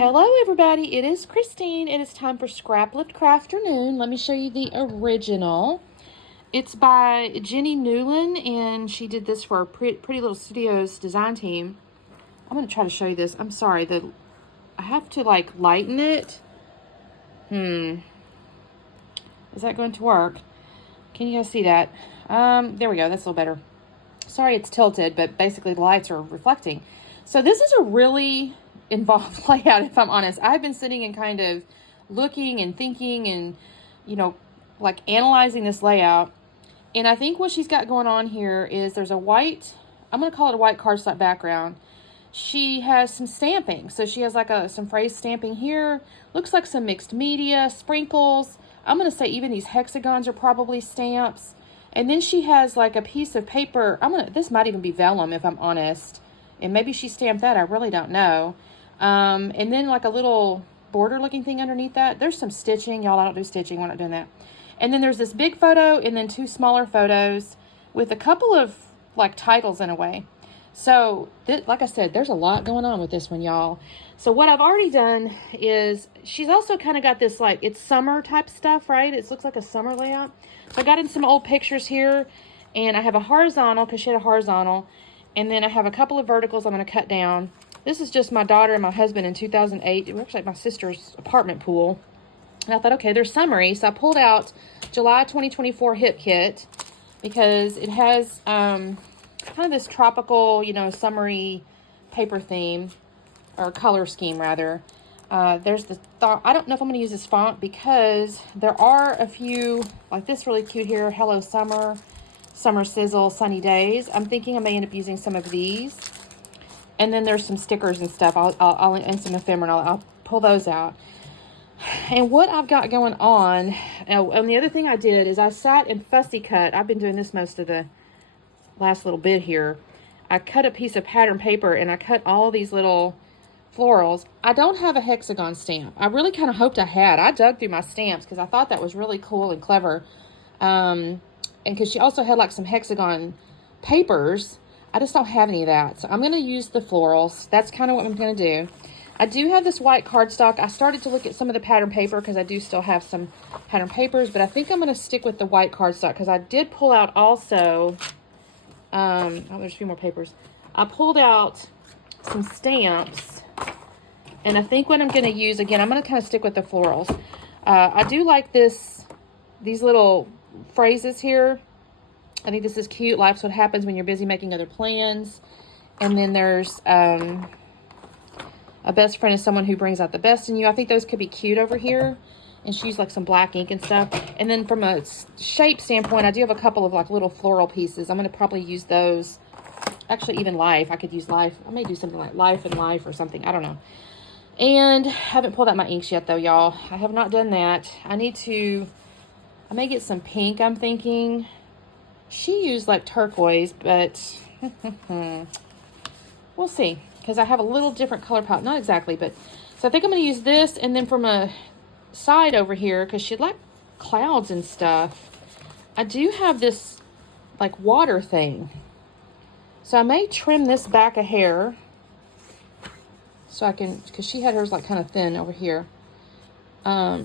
Hello everybody, it is Christine. It is time for Scraplift Crafternoon. Let me show you the original. It's by Jinny Newlin, and she did this for Pretty Little Studios design team. I'm going to try to show you this. I'm sorry, I have to like lighten it. Is that going to work? Can you guys see that? There we go, that's a little better. Sorry it's tilted, but basically the lights are reflecting. So this is a really involved layout, if I'm honest. I've been sitting and kind of looking and thinking and, you know, like analyzing this layout. And I think what she's got going on here is there's a white, I'm going to call it a white cardstock background. She has some stamping. So she has like some phrase stamping here. Looks like some mixed media, sprinkles. I'm going to say even these hexagons are probably stamps. And then she has like a piece of paper. This might even be vellum if I'm honest. And maybe she stamped that. I really don't know. And then like a little border looking thing underneath that. There's some stitching. Y'all, I don't do stitching. We're not doing that. And then there's this big photo and then two smaller photos with a couple of like titles in a way. So like I said, there's a lot going on with this one, y'all. So what I've already done is she's also kind of got this like, it's summer type stuff, right? It looks like a summer layout. So I got in some old pictures here and I have a horizontal because she had a horizontal. And then I have a couple of verticals I'm going to cut down. This is just my daughter and my husband in 2008. It looks like my sister's apartment pool. And I thought, okay, they're summery. So I pulled out July 2024 hip kit because it has kind of this tropical, you know, summery paper theme or color scheme rather. There's the thought. I don't know if I'm going to use this font because there are a few like this really cute here. Hello Summer, Summer Sizzle, Sunny Days. I'm thinking I may end up using some of these. And then there's some stickers and stuff. And some ephemera. I'll pull those out. And what I've got going on, and the other thing I did is I sat and fussy cut. I've been doing this most of the last little bit here. I cut a piece of pattern paper and I cut all these little florals. I don't have a hexagon stamp. I really kind of hoped I had. I dug through my stamps because I thought that was really cool and clever. And because she also had like some hexagon papers. I just don't have any of that. So I'm going to use the florals. That's kind of what I'm going to do. I do have this white cardstock. I started to look at some of the pattern paper because I do still have some pattern papers. But I think I'm going to stick with the white cardstock because I did pull out also... there's a few more papers. I pulled out some stamps. And I think what I'm going to use, again, I'm going to kind of stick with the florals. I do like these little phrases here. I think this is cute. Life's what happens when you're busy making other plans. And then there's a best friend is someone who brings out the best in you. I think those could be cute over here. And she used like some black ink and stuff. And then from a shape standpoint, I do have a couple of like little floral pieces. I'm going to probably use those. Actually, even life. I could use life. I may do something like life and life or something. I don't know. And I haven't pulled out my inks yet though, y'all. I have not done that. I may get some pink, I'm thinking. She used like turquoise, but we'll see. Because I have a little different color palette. Not exactly, but... So I think I'm going to use this. And then from a side over here, because she'd like clouds and stuff, I do have this like water thing. So I may trim this back a hair. So I can... Because she had hers like kind of thin over here. I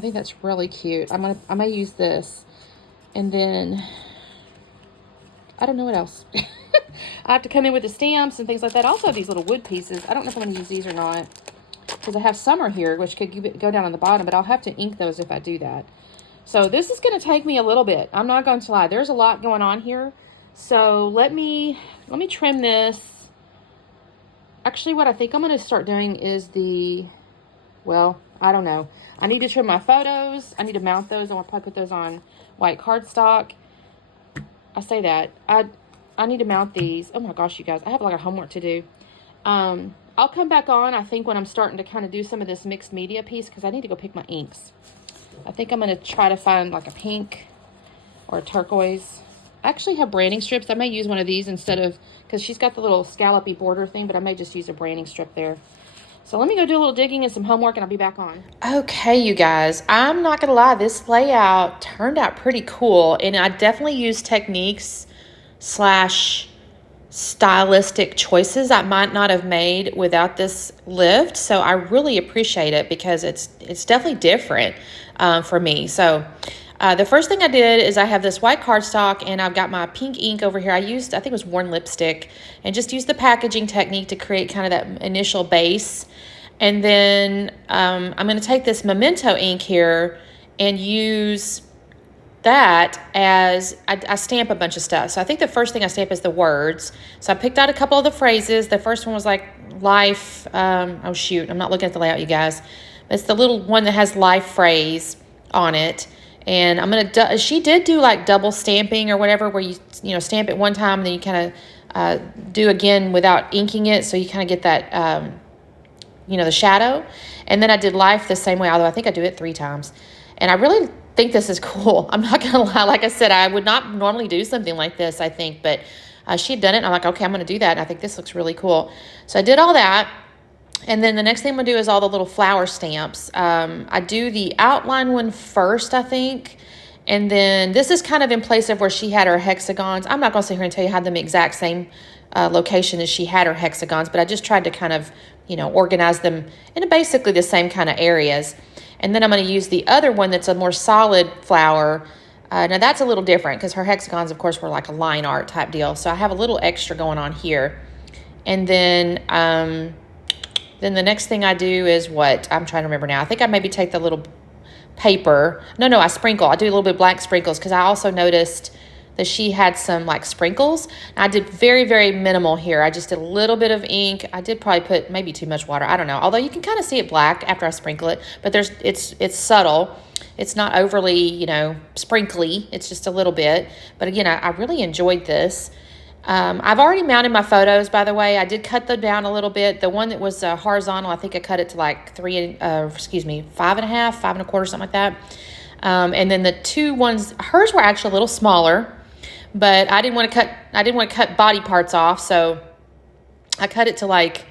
think that's really cute. I may use this. And then... I don't know what else. I have to come in with the stamps and things like that. I also have these little wood pieces. I don't know if I'm going to use these or not. Because I have summer here, which could go down on the bottom. But I'll have to ink those if I do that. So this is going to take me a little bit. I'm not going to lie. There's a lot going on here. So let me trim this. Actually, what I think I'm going to start doing is well, I don't know. I need to trim my photos. I need to mount those. I want to probably put those on white cardstock. I say that. I need to mount these. Oh my gosh, you guys. I have like a homework to do. I'll come back on, I think, when I'm starting to kind of do some of this mixed media piece because I need to go pick my inks. I think I'm going to try to find like a pink or a turquoise. I actually have branding strips. I may use one of these instead of... Because she's got the little scallopy border thing, but I may just use a branding strip there. So let me go do a little digging and some homework and I'll be back on. Okay, you guys, I'm not going to lie. This layout turned out pretty cool. And I definitely used techniques / stylistic choices I might not have made without this lift. So I really appreciate it because it's definitely different for me. So the first thing I did is I have this white cardstock and I've got my pink ink over here. I think it was worn lipstick, and just used the packaging technique to create kind of that initial base. And then I'm going to take this Memento ink here and use that as I stamp a bunch of stuff. So I think the first thing I stamp is the words. So I picked out a couple of the phrases. The first one was like life. Oh shoot, I'm not looking at the layout, you guys. It's the little one that has life phrase on it. And I'm going to, she did do like double stamping or whatever, where you stamp it one time and then you kind of do again without inking it. So you kind of get that, the shadow. And then I did life the same way, although I think I do it 3 times. And I really think this is cool. I'm not gonna lie. Like I said, I would not normally do something like this, I think, but she had done it and I'm like, okay, I'm gonna do that. And I think this looks really cool. So I did all that. And then the next thing I'm gonna do is all the little flower stamps. I do the outline one first, I think. And then this is kind of in place of where she had her hexagons. I'm not gonna sit here and tell you how the exact same location as she had her hexagons, but I just tried to kind of, organize them in basically the same kind of areas. And then I'm going to use the other one that's a more solid flower. Now that's a little different because her hexagons, of course, were like a line art type deal. So I have a little extra going on here. And then the next thing I do is what? I'm trying to remember now. I think I maybe take the little paper. No, I sprinkle. I do a little bit of black sprinkles because I also noticed that she had some like sprinkles. I did very, very minimal here. I just did a little bit of ink. I did probably put maybe too much water. I don't know. Although you can kind of see it black after I sprinkle it, but it's subtle. It's not overly, sprinkly. It's just a little bit. But again, I really enjoyed this. I've already mounted my photos, by the way. I did cut them down a little bit. The one that was horizontal, I think I cut it to like 5.5, 5.25, something like that. And then the 2 ones, hers were actually a little smaller. But I didn't want to cut body parts off, so I cut it to like,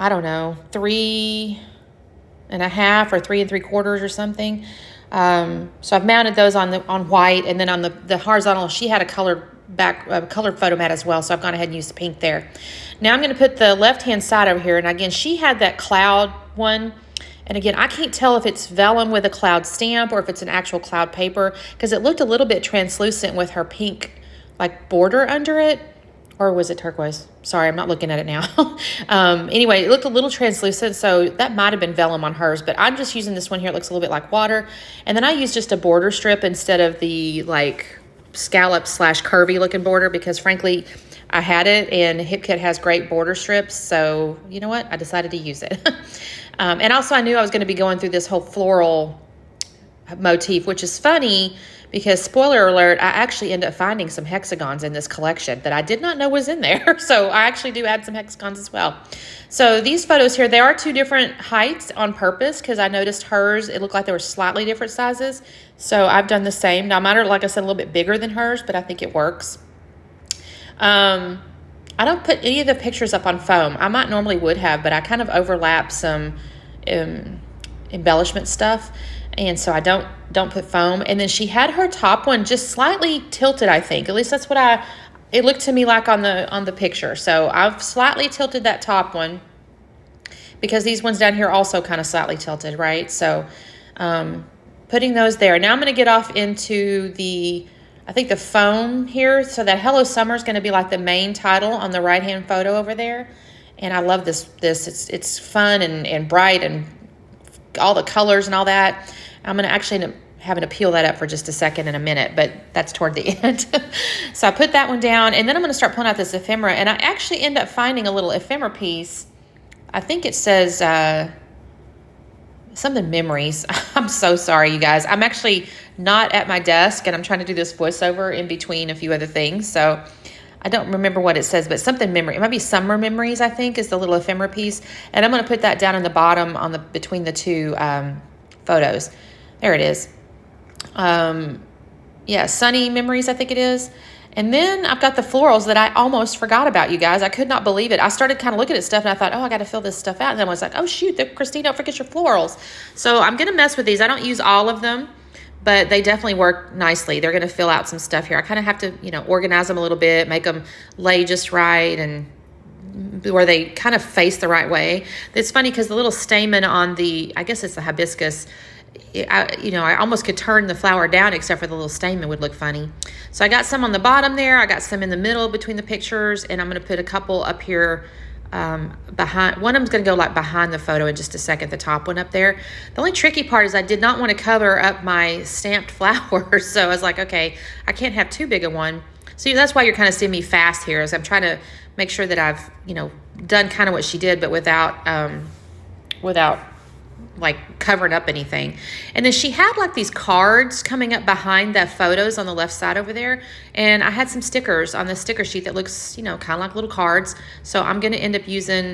I don't know, 3.5 or 3 3/4 or something. So I've mounted those on white, and then on the horizontal, she had a colored photo mat as well. So I've gone ahead and used the pink there. Now I'm going to put the left-hand side over here, and again, she had that cloud one. And again, I can't tell if it's vellum with a cloud stamp or if it's an actual cloud paper, because it looked a little bit translucent with her pink like border under it. Or was it turquoise? Sorry, I'm not looking at it now. Anyway, it looked a little translucent, so that might have been vellum on hers, but I'm just using this one here. It looks a little bit like water. And then I used just a border strip instead of the like scallop / curvy looking border, because frankly, I had it and HipKit has great border strips. So you know what? I decided to use it. And also I knew I was going to be going through this whole floral motif, which is funny because, spoiler alert, I actually ended up finding some hexagons in this collection that I did not know was in there. So I actually do add some hexagons as well. So these photos here, they are 2 different heights on purpose because I noticed hers, it looked like they were slightly different sizes. So I've done the same. Now mine are, like I said, a little bit bigger than hers, but I think it works. I don't put any of the pictures up on foam. I might normally would have, but I kind of overlap some embellishment stuff, and so I don't put foam. And then she had her top one just slightly tilted, I think. At least that's what it looked to me like on the picture. So I've slightly tilted that top one because these ones down here also kind of slightly tilted, right? So putting those there. Now I'm going to get off into I think the foam here. So that Hello Summer is going to be like the main title on the right-hand photo over there. And I love this. It's fun and bright and all the colors and all that. I'm going to actually end up having to peel that up for just a second in a minute, but that's toward the end. So I put that one down, and then I'm going to start pulling out this ephemera. And I actually end up finding a little ephemera piece. I think it says something memories. I'm so sorry, you guys. I'm actually not at my desk, and I'm trying to do this voiceover in between a few other things. So I don't remember what it says, but something memory. It might be summer memories, I think, is the little ephemera piece. And I'm going to put that down in the bottom between the 2 photos. There it is. Yeah, sunny memories, I think it is. And then I've got the florals that I almost forgot about, you guys. I could not believe it. I started kind of looking at stuff, and I thought, oh, I got to fill this stuff out. And then I was like, oh, shoot, Christine, don't forget your florals. So I'm going to mess with these. I don't use all of them, but they definitely work nicely. They're going to fill out some stuff here. I kind of have to, you know, organize them a little bit, make them lay just right, and where they kind of face the right way. It's funny because the little stamen on the, I guess it's the hibiscus, I almost could turn the flower down except for the little stamen would look funny. So I got some on the bottom there. I got some in the middle between the pictures, and I'm going to put a couple up here behind. One of them's going to go like behind the photo in just a second, the top one up there. The only tricky part is I did not want to cover up my stamped flowers. So I was like, okay, I can't have too big a one. So that's why you're kind of seeing me fast here, is I'm trying to make sure that I've, done kind of what she did, but without like covering up anything. And then she had like these cards coming up behind the photos on the left side over there. And I had some stickers on the sticker sheet that looks, kind of like little cards. So I'm going to end up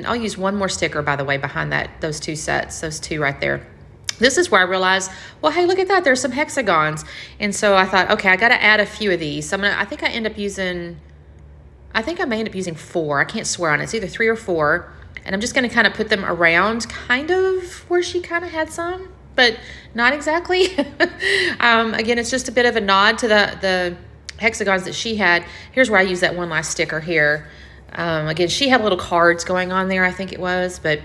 I'll use one more sticker, by the way, behind those two sets, those two right there. This is where I realized, well, hey, look at that. There's some hexagons. And so I thought, okay, I got to add a few of these. So I think I may end up using 4. I can't swear on it. It's either 3 or 4. And I'm just going to kind of put them around kind of where she kind of had some, but not exactly. Again, it's just a bit of a nod to the hexagons that she had. Here's where I use that one last sticker here. Again, she had little cards going on there, I think it was, but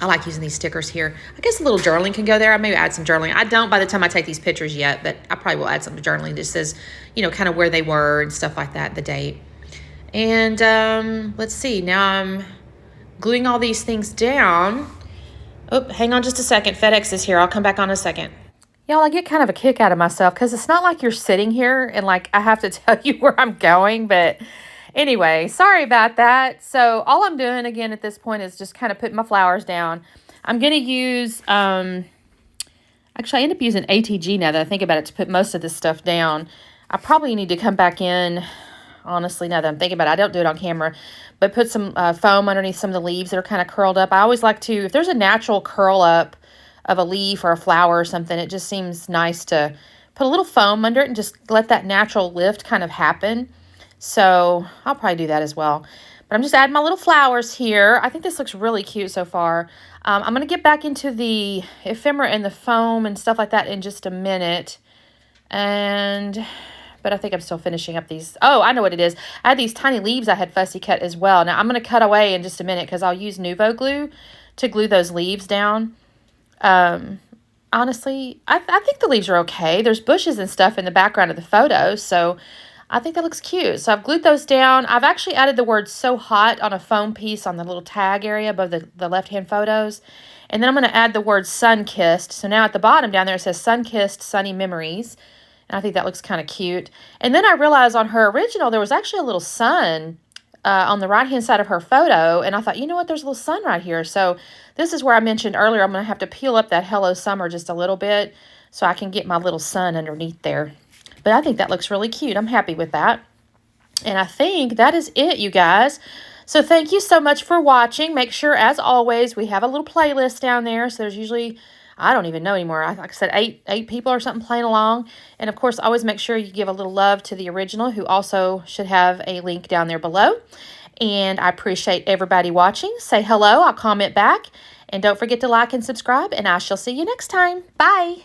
I like using these stickers here. I guess a little journaling can go there. I maybe add some journaling. I don't by the time I take these pictures yet, but I probably will add some journaling. Just says, kind of where they were and stuff like that, the date. And let's see. Now I'm gluing all these things down. Oh, hang on just a second. FedEx is here. I'll come back on a second. Y'all, I get kind of a kick out of myself because it's not like you're sitting here and like I have to tell you where I'm going. But anyway, sorry about that. So all I'm doing again at this point is just kind of putting my flowers down. I'm going to use, actually I end up using ATG now that I think about it to put most of this stuff down. I probably need to come back in, honestly, now that I'm thinking about it. I don't do it on camera, but put some foam underneath some of the leaves that are kind of curled up. I always like to, if there's a natural curl up of a leaf or a flower or something, it just seems nice to put a little foam under it and just let that natural lift kind of happen. So I'll probably do that as well. But I'm just adding my little flowers here. I think this looks really cute so far. I'm going to get back into the ephemera and the foam and stuff like that in just a minute. But I think I'm still finishing up these. Oh, I know what it is. I had these tiny leaves I had fussy cut as well. Now I'm going to cut away in just a minute because I'll use Nuvo glue to glue those leaves down. Honestly, I think the leaves are okay. There's bushes and stuff in the background of the photo, so I think that looks cute. So I've glued those down. I've actually added the word "so hot" on a foam piece on the little tag area above the left-hand photos. And then I'm going to add the word "sun-kissed." So now at the bottom down there it says "sun-kissed sunny memories." And I think that looks kind of cute. And then I realized on her original, there was actually a little sun on the right-hand side of her photo. And I thought, you know what, there's a little sun right here. So this is where I mentioned earlier, I'm going to have to peel up that Hello Summer just a little bit so I can get my little sun underneath there. But I think that looks really cute. I'm happy with that. And I think that is it, you guys. So thank you so much for watching. Make sure, as always, we have a little playlist down there. So there's usually, I don't even know anymore. Like I said, eight people or something playing along. And of course, always make sure you give a little love to the original, who also should have a link down there below. And I appreciate everybody watching. Say hello. I'll comment back. And don't forget to like and subscribe. And I shall see you next time. Bye.